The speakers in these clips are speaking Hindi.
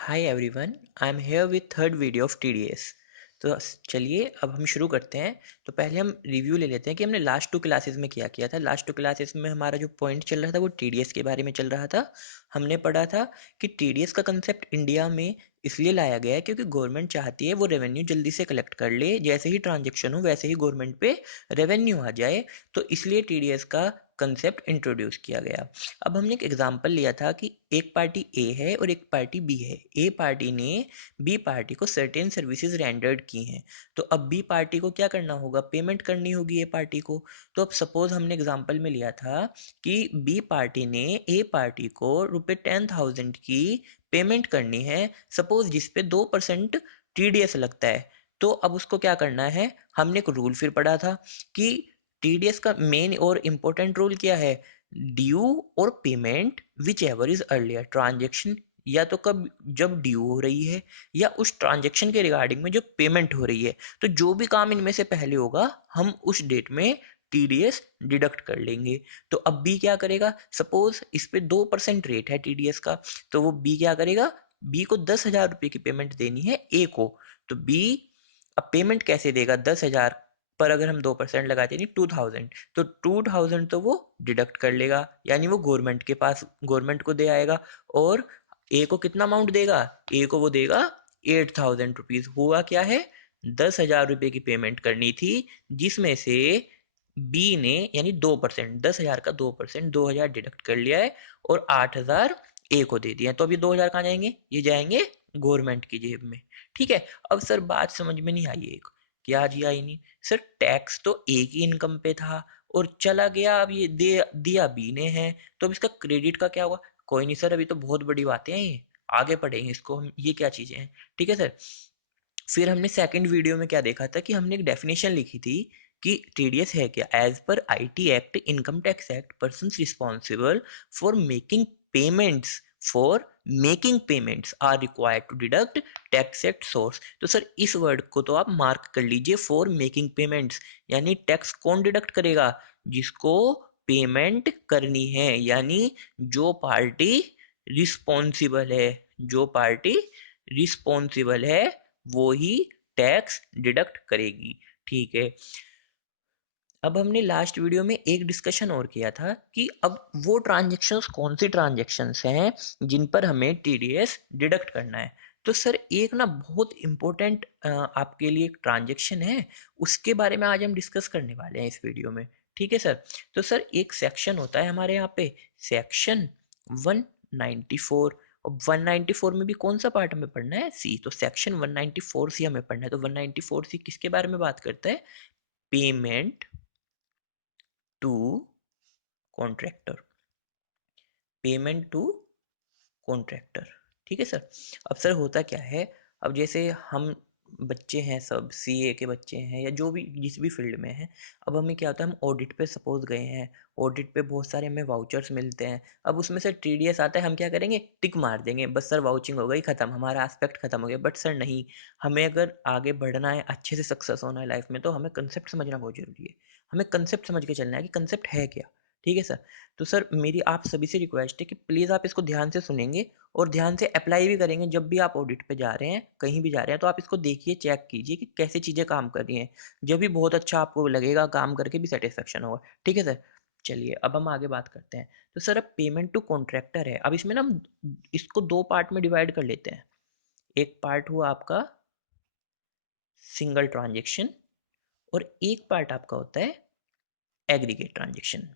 Hi everyone, I am here with third video of TDS. तो चलिए अब हम शुरू करते हैं। तो पहले हम रिव्यू ले लेते हैं कि हमने लास्ट 2 क्लासेस में क्या किया था। लास्ट 2 क्लासेस में हमारा जो पॉइंट चल रहा था वो टीडीएस के बारे में चल रहा था। हमने पढ़ा था कि टीडीएस का कंसेप्ट इंडिया में इसलिए लाया गया है क्योंकि गवर्नमेंट चाहती है वो रेवेन्यू जल्दी से कलेक्ट कर ले, जैसे ही ट्रांजेक्शन हो वैसे ही गवर्नमेंट पे रेवेन्यू आ जाए। तो इसलिए टीडीएस का कंसेप्ट इंट्रोड्यूस किया गया। अब हमने एक एग्जांपल लिया था कि एक पार्टी ए है और एक पार्टी बी है। ए पार्टी ने बी पार्टी को सर्टेन सर्विसेज रेंडर्ड की हैं। तो अब बी पार्टी को क्या करना होगा, पेमेंट करनी होगी ए पार्टी को। तो अब सपोज हमने एग्जांपल में लिया था कि बी पार्टी ने ए पार्टी को ₹10,000 की पेमेंट करनी है, सपोज जिस पे 2% टीडीएस लगता है। तो अब उसको क्या करना है, हमने एक रूल फिर पढ़ा था कि टीडीएस का मेन और इम्पोर्टेंट रूल क्या है, ड्यू और payment which ever is earlier transaction. या तो कब, जब ड्यू हो रही है या उस ट्रांजेक्शन के रिगार्डिंग में जो पेमेंट हो रही है, तो जो भी काम इनमें से पहले होगा हम उस डेट में टीडीएस डिडक्ट कर लेंगे। तो अब बी क्या करेगा, सपोज इस पे 2% रेट है टीडीएस का, तो वो बी क्या करेगा, बी को 10,000 रुपए की पेमेंट देनी है ए को। तो बी अब पेमेंट कैसे देगा, 10,000 पर अगर हम 2% लगाते हैं 2,000, तो 2,000 तो वो डिडक्ट कर लेगा, यानी वो गवर्नमेंट के पास, गवर्नमेंट को दे आएगा। और ए को कितना अमाउंट देगा, ए को वो देगा 8,000 रुपीज। हुआ क्या है, 10,000 रुपए की पेमेंट करनी थी, जिसमें से बी ने यानी 2%, 10,000 का 2%, 2,000 डिडक्ट कर लिया है और 8,000 ए को दे दिया। तो अब ये 2,000 कहाँ जाएंगे, ये जाएंगे गवर्नमेंट की जेब में। ठीक है। अब सर बात समझ में नहीं आई एक, क्या जी आई नहीं। सर टैक्स तो ए की इनकम पे था और चला गया, अब ये दे दिया बी ने है, तो अब इसका क्रेडिट का क्या हुआ। कोई नहीं सर, अभी तो बहुत बड़ी बातें हैं ये, आगे पढ़ेंगे इसको हम, ये क्या चीजें हैं। ठीक है सर। फिर हमने सेकंड वीडियो में क्या देखा था कि हमने एक डेफिनेशन लिखी थी कि टीडीएस है क्या, एज पर IT act, income tax act, person responsible for making payments, for making payments are required to deduct tax at source. तो सर इस वर्ड को तो आप मार्क कर लीजिए, फॉर मेकिंग पेमेंट्स, यानी टैक्स कौन डिडक्ट करेगा, जिसको पेमेंट करनी है, यानी जो पार्टी रिस्पॉन्सिबल है, जो पार्टी रिस्पॉन्सिबल है वो ही टैक्स डिडक्ट करेगी। ठीक है। अब हमने लास्ट वीडियो में एक डिस्कशन और किया था कि अब वो ट्रांजेक्शन्स कौन सी ट्रांजेक्शन्स हैं जिन पर हमें टीडीएस डिडक्ट करना है। तो सर एक ना बहुत इंपॉर्टेंट आपके लिए एक ट्रांजेक्शन है, उसके बारे में आज हम डिस्कस करने वाले हैं इस वीडियो में। ठीक है सर। तो सर एक सेक्शन होता है हमारे यहाँ पे, सेक्शन 194। और 194 में भी कौन सा पार्ट हमें पढ़ना है, सी। तो सेक्शन 194 सी हमें पढ़ना है। तो 194 सी किसके बारे में बात करता है, payment to contractor, payment to contractor. ठीक है सर। अब सर होता क्या है, अब जैसे हम बच्चे हैं, सब सीए के बच्चे हैं या जो भी जिस भी फील्ड में हैं, अब हमें क्या होता है, हम ऑडिट पे सपोज गए हैं, ऑडिट पे बहुत सारे हमें वाउचर्स मिलते हैं। अब उसमें से टीडीएस आता है, हम क्या करेंगे, टिक मार देंगे, बस सर वाउचिंग हो गई, खत्म, हमारा एस्पेक्ट खत्म हो गया। बट सर नहीं, हमें अगर आगे बढ़ना है, अच्छे से सक्सेस होना है लाइफ में, तो हमें कंसेप्ट समझना बहुत जरूरी है। हमें कंसेप्ट समझ के चलना है कि कंसेप्ट है क्या। ठीक है सर। तो सर मेरी आप सभी से रिक्वेस्ट है कि प्लीज़ आप इसको ध्यान से सुनेंगे और ध्यान से अप्लाई भी करेंगे। जब भी आप ऑडिट पे जा रहे हैं, कहीं भी जा रहे हैं, तो आप इसको देखिए, चेक कीजिए कि कैसे चीज़ें काम कर रही हैं। जब भी बहुत अच्छा आपको लगेगा, काम करके भी सेटिस्फेक्शन होगा। ठीक है सर। चलिए अब हम आगे बात करते हैं। तो सर अब पेमेंट टू कॉन्ट्रैक्टर है, अब इसमें ना हम इसको 2 पार्ट में डिवाइड कर लेते हैं। एक पार्ट हुआ आपका सिंगल ट्रांजेक्शन और एक पार्ट आपका होता है एग्रीगेट ट्रांजेक्शन।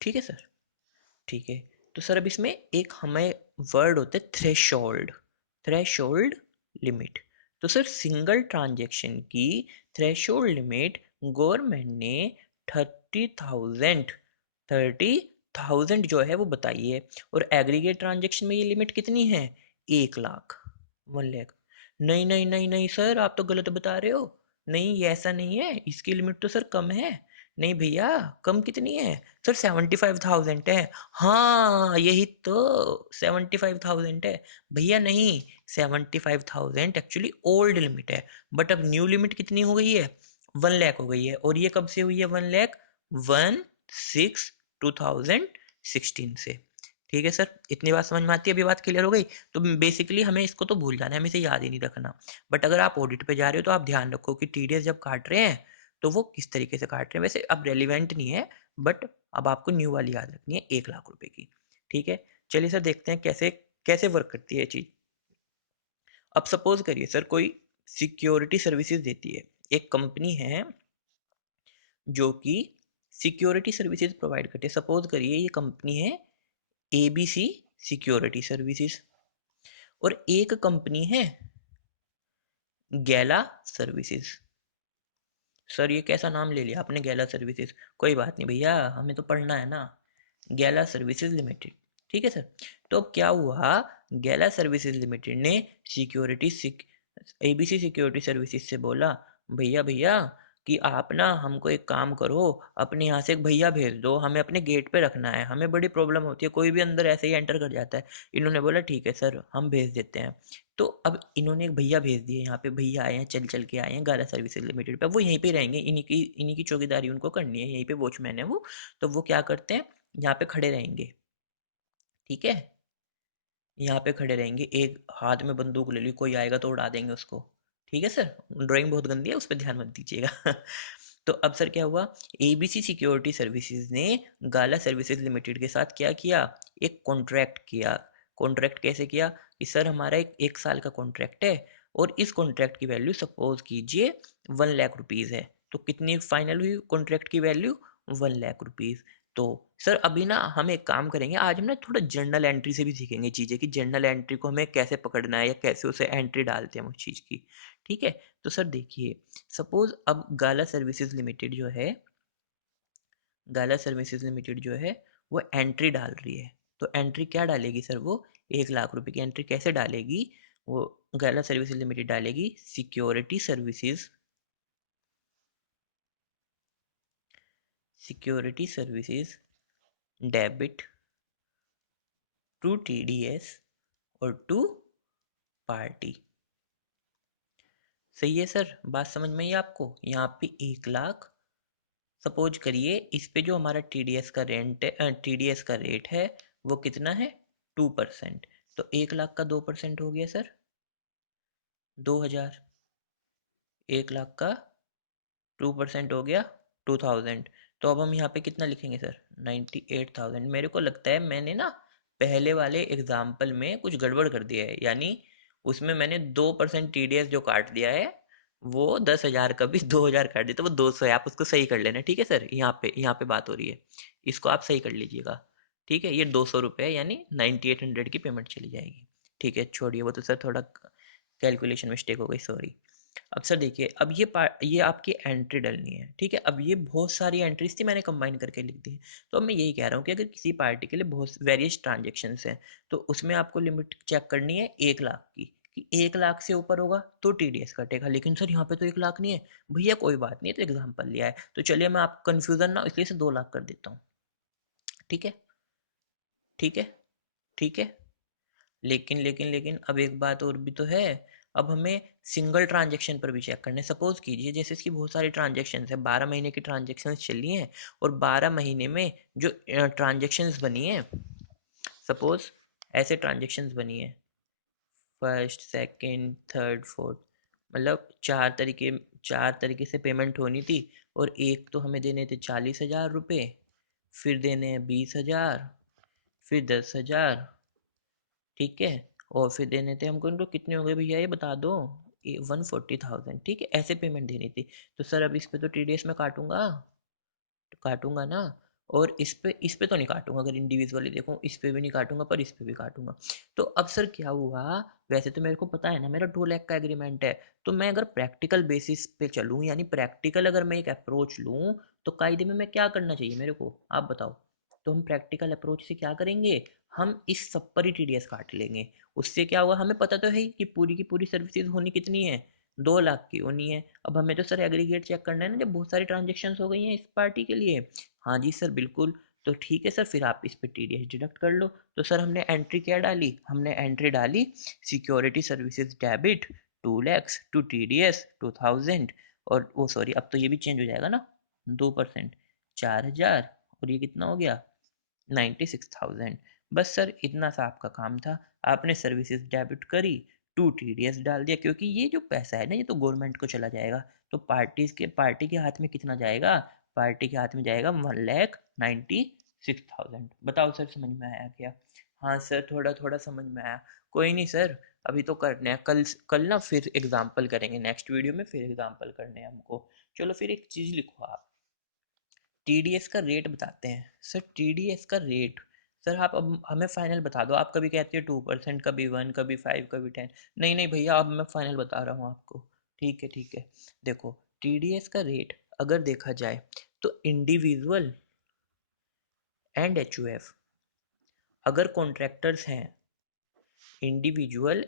ठीक है सर। ठीक है। तो सर अब इसमें एक हमें वर्ड होता है थ्रेशोल्ड, थ्रेशोल्ड लिमिट। तो सर सिंगल ट्रांजेक्शन की थ्रेशोल्ड लिमिट गवर्नमेंट ने 30,000, 30,000 जो है वो बताई है। और एग्रीगेट ट्रांजेक्शन में ये लिमिट कितनी है, 1 लाख, 1 लाख। नहीं नहीं नहीं नहीं सर, आप तो गलत बता रहे हो। नहीं ये ऐसा नहीं है, इसकी लिमिट तो सर कम है। नहीं भैया, कम कितनी है सर, 75,000 है। हाँ यही तो, 75,000 है भैया। नहीं, 75,000 एक्चुअली ओल्ड लिमिट है, बट अब न्यू लिमिट कितनी हो गई है, 1 लाख हो गई है। और ये कब से हुई है 1 लाख, 1/6/2016 से। ठीक है सर, इतनी बात समझ में आती है, अभी बात क्लियर हो गई। तो बेसिकली हमें इसको तो भूल जाना है, हमें इसे याद ही नहीं रखना। बट अगर आप ऑडिट पे जा रहे हो तो आप ध्यान रखो कि टीडीएस जब काट रहे हैं तो वो किस तरीके से काट रहे हैं। वैसे अब रेलिवेंट नहीं है, बट अब आपको न्यू वाली याद रखनी है, 1 लाख रुपए की। ठीक है, चलिए सर देखते हैं कैसे कैसे वर्क करती है ये चीज। अब सपोज करिए सर, कोई सिक्योरिटी सर्विसेज देती है, एक कंपनी है जो कि सिक्योरिटी सर्विसेज प्रोवाइड करती है। सपोज करिए ये कंपनी है एबीसी सिक्योरिटी सर्विसेज, और एक कंपनी है गैला सर्विसेज। सर ये कैसा नाम ले लिया आपने, गैला सर्विसेज? कोई बात नहीं भैया, हमें तो पढ़ना है ना। गैला सर्विसेज लिमिटेड, ठीक है सर। तो अब क्या हुआ, गैला सर्विसेज लिमिटेड ने सिक्योरिटी एबीसी सिक्योरिटी सर्विसेज से बोला, भैया भैया कि आप ना हमको एक काम करो, अपने यहाँ से एक भैया भेज दो, हमें अपने गेट पे रखना है, हमें बड़ी प्रॉब्लम होती है, कोई भी अंदर ऐसे ही एंटर कर जाता है। इन्होंने बोला ठीक है सर, हम भेज देते हैं। तो अब इन्होंने एक भैया भेज दिए, यहाँ पे भैया आए हैं, चल चल के आए हैं गाला सर्विसेज लिमिटेड पे। अब वो यहीं पे रहेंगे, इन्हीं की चौकीदारी उनको करनी है, यहीं पे वॉचमैन है वो। तो वो क्या करते हैं, यहाँ पे खड़े रहेंगे, ठीक है, यहाँ पे खड़े रहेंगे, एक हाथ में बंदूक ले ली, कोई आएगा तो उड़ा देंगे उसको। ठीक है सर, ड्राइंग बहुत गंदी है, उस पर ध्यान मत दीजिएगा। तो अब सर क्या हुआ, एबीसी सिक्योरिटी सर्विसेज ने गाला सर्विसेज लिमिटेड के साथ क्या किया, एक कॉन्ट्रैक्ट किया। कॉन्ट्रैक्ट कैसे किया कि सर हमारा एक साल का कॉन्ट्रैक्ट है, और इस कॉन्ट्रैक्ट की वैल्यू सपोज कीजिए 1 लाख रुपीज़ है। तो कितनी फाइनल हुई कॉन्ट्रैक्ट की वैल्यू, 1 लाख रुपीज़। तो सर अभी ना हम एक काम करेंगे, आज हम ना थोड़ा जर्नल एंट्री से भी सीखेंगे चीज़ें, कि जर्नल एंट्री को हमें कैसे पकड़ना है या कैसे उसे एंट्री डालते हैं उस चीज़ की। ठीक है, तो सर देखिए, सपोज अब गाला सर्विसेज लिमिटेड जो है, गाला सर्विसेज लिमिटेड जो है वो एंट्री डाल रही है। तो एंट्री क्या डालेगी सर, वो 1 लाख रुपए की एंट्री कैसे डालेगी, वो गाला सर्विसेज लिमिटेड डालेगी security services, security services debit to TDS और टू पार्टी। सही है सर, बात समझ में आई आपको? यहाँ पे 1 लाख, सपोज करिए इस पे जो हमारा टीडीएस का रेंट है, टीडीएस का रेट है वो कितना है, 2%। तो 1 लाख का 2% हो गया सर 2 हजार। 1 लाख का 2% हो गया 2,000। तो अब हम यहाँ पे कितना लिखेंगे सर, 98,000। मेरे को लगता है मैंने ना पहले वाले एग्जाम्पल में कुछ गड़बड़ कर दिया है, यानी उसमें मैंने 2% टीडीएस जो काट दिया है, वो 10,000 का भी 2,000 काट दिया, तो वो 200 है। आप उसको सही कर लेना, ठीक है सर, यहाँ पे बात हो रही है, इसको आप सही कर लीजिएगा। ठीक है, ये 200 रुपये यानी 9800 की पेमेंट चली जाएगी। ठीक है, छोड़िए वो तो सर थोड़ा कैलकुलेशन मिस्टेक हो गई, सॉरी। अब सर देखिए, अब ये आपकी एंट्री डलनी है, ठीक है। अब ये बहुत सारी एंट्रीज थी, मैंने कंबाइन करके लिख दी है। तो अब मैं यही कह रहा हूँ कि अगर किसी पार्टी के लिए बहुत वेरियस ट्रांजेक्शन्स हैं, तो उसमें आपको लिमिट चेक करनी है 1 लाख की, कि 1 लाख से ऊपर होगा तो टीडीएस कटेगा। लेकिन सर यहाँ पे तो 1 लाख नहीं है भैया, कोई बात नहीं है, तो एग्जाम्पल लिया है, तो चलिए मैं आप कंफ्यूजन ना इसलिए से 2 लाख कर देता हूँ। ठीक है, ठीक है, ठीक है। लेकिन अब एक बात और भी तो है, अब हमें सिंगल ट्रांजेक्शन पर भी चेक करना है। सपोज कीजिए जैसे इसकी बहुत सारी ट्रांजेक्शन है, 12 महीने की ट्रांजेक्शन चली हैं, और 12 महीने में जो ट्रांजेक्शन बनी है, सपोज ऐसे ट्रांजेक्शन बनी है, फर्स्ट सेकंड थर्ड फोर्थ, मतलब 4 तरीके से पेमेंट होनी थी। और एक तो हमें देने थे 40,000 रुपये, फिर देने हैं 20,000, फिर 10,000, ठीक है, और फिर देने थे हमको, इनको कितने हो गए भैया ये बता दो, 140,000। ठीक है, ऐसे पेमेंट देनी थी। तो सर अब इस पे तो टीडीएस में काटूंगा, तो काटूंगा ना। और इस पे तो नहीं काटूंगा, अगर इंडिविजुअली देखूं इस पे भी नहीं काटूंगा, पर इस पे भी काटूंगा। तो अब सर क्या हुआ, वैसे तो मेरे को पता है ना मेरा 2 लाख का एग्रीमेंट है, तो मैं अगर प्रैक्टिकल बेसिस पे चलूं, यानी प्रैक्टिकल अगर मैं एक अप्रोच लूं, तो कायदे में मैं क्या करना चाहिए मेरे को, आप बताओ। तो हम प्रैक्टिकल अप्रोच से क्या करेंगे, हम इस सब पर ही टीडीएस काट लेंगे। उससे क्या हुआ, हमें पता तो है ही कि पूरी की पूरी सर्विसेज होनी कितनी है, 2 लाख की होनी है। अब हमें तो सर एग्रीगेट चेक करना है ना, जब बहुत सारी ट्रांजेक्शन हो गई हैं इस पार्टी के लिए। हाँ जी सर बिल्कुल। तो ठीक है सर, फिर आप इस पे टीडीएस डिडक्ट कर लो। तो सर हमने एंट्री क्या डाली, हमने एंट्री डाली security services debit 2 lakhs to TDS 2,000। और वो सॉरी, अब तो ये भी चेंज हो जाएगा ना, 2%, 4,000, और ये कितना हो गया 96,000। बस सर इतना सा आपका काम था, आपने सर्विसेज डेबिट करी, टू टीडीएस डाल दिया, क्योंकि ये जो पैसा है ना ये तो गवर्नमेंट को चला जाएगा। तो पार्टी के हाथ में कितना जाएगा? पार्टी के हाथ में जाएगा 1,96,000। बताओ सर, समझ में आया क्या? हाँ सर, थोड़ा थोड़ा समझ में आया। कोई नहीं सर, अभी तो करने हैं, कल कल ना फिर एग्जाम्पल करेंगे, नेक्स्ट वीडियो में फिर एग्जाम्पल करने हैं हमको। चलो फिर एक चीज़ लिखो आप, टीडीएस का रेट बताते हैं सर। टीडीएस का रेट, सर आप अब हमें फाइनल बता दो। आप कभी कहते हो 2%, कभी 1, कभी 5, कभी 10। नहीं नहीं भैया, अब मैं फाइनल बता रहा हूँ आपको। ठीक है ठीक है। देखो, टीडीएस का रेट अगर देखा जाए तो इंडिविजुअल एंड एचयूएफ, अगर कॉन्ट्रैक्टर्स हैं, इंडिविजुअल